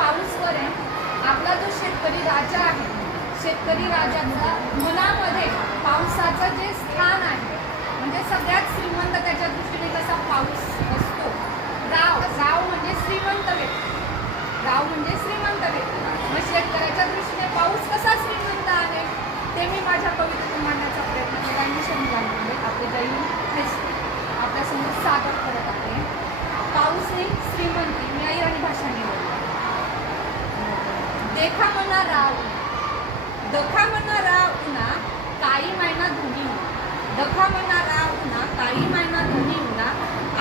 पाऊसवर आहे. आपला जो शेतकरी राजा आहे शेतकरी राजाचा मनामध्ये पावसाचं जे स्थान आहे म्हणजे सगळ्यात श्रीमंत त्याच्या दृष्टीने कसा पाऊस असतो राव राव म्हणजे श्रीमंत व्यक्ती. राव म्हणजे श्रीमंत व्यक्ती. मग शेतकऱ्याच्या दृष्टीने पाऊस कसा श्रीमंत आहे ते मी माझ्या कवितेतून मांडण्याचा प्रयत्न केला आणि शनिवारी आपले जैन हायस्कूल आपल्यासमोर सादर करत आहे पाऊस ही श्रीमंती मी आई आणि भाषा निवडली देखा मना राव दखा मना राव उन्हा काही महिना धुनी. दखा मना राव उन्हा काही महिना धुनी उन्हा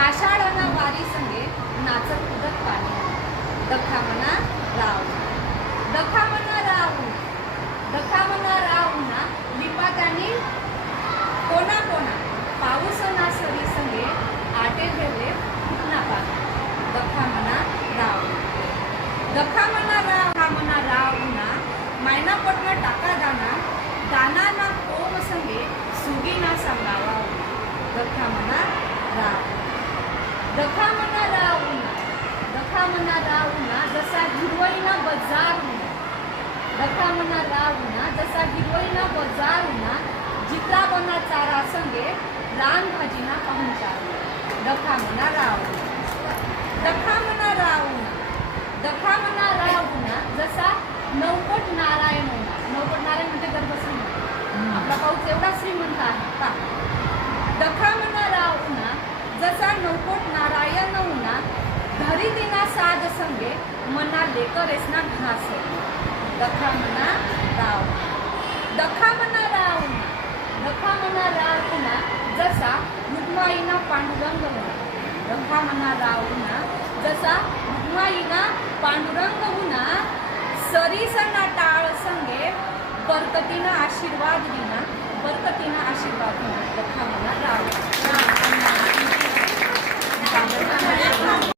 आषाढना वारी संगे नाचत उदक पाणी. दखा मना राव. दखा मना राव. दखा मना राव उना लिपाकानी कोणा कोणा. पाऊस ना सरी संगे आटे ठेवले ना पाणी दखा मना राव. दखा मना राव हा मना राव उन्हा मायना पटना टाका दाना दाना ना कोम संगे सुगी ना सांगावा. दखा मना राव. दखा मना राव दखा मना राव ना जसा हिरवईना बजार उन्हा दखा मना राव ना जसा हिरवईना बजार उन्हा जिता बना चारा संगे रान भाजीना पाहुणचार दखा मना राव दखा मना राव दखा मना राव उन्हा जसा नौपट नारायण नौपट नारायण म्हणजे गर्भश्रीमंत आपला पाऊस एवढा श्रीमंत आहे का? दखा मना राव उन्हा जसा नौपट नारायण उन्हा घरी दिना साज संगे मना लेकर ना घास दखा मना राव दखा मना राव उन्हा दखा मना राव उन्हा जसा रुक्माईना पांडुरंग उन्हा दखा मना राव उन्हा जसा रुक्माईना पांडुरंग सरीसना टाळ संगे बरकतीनं आशीर्वाद दिना बरकतीनं आशीर्वाद दिना कथा म्हणा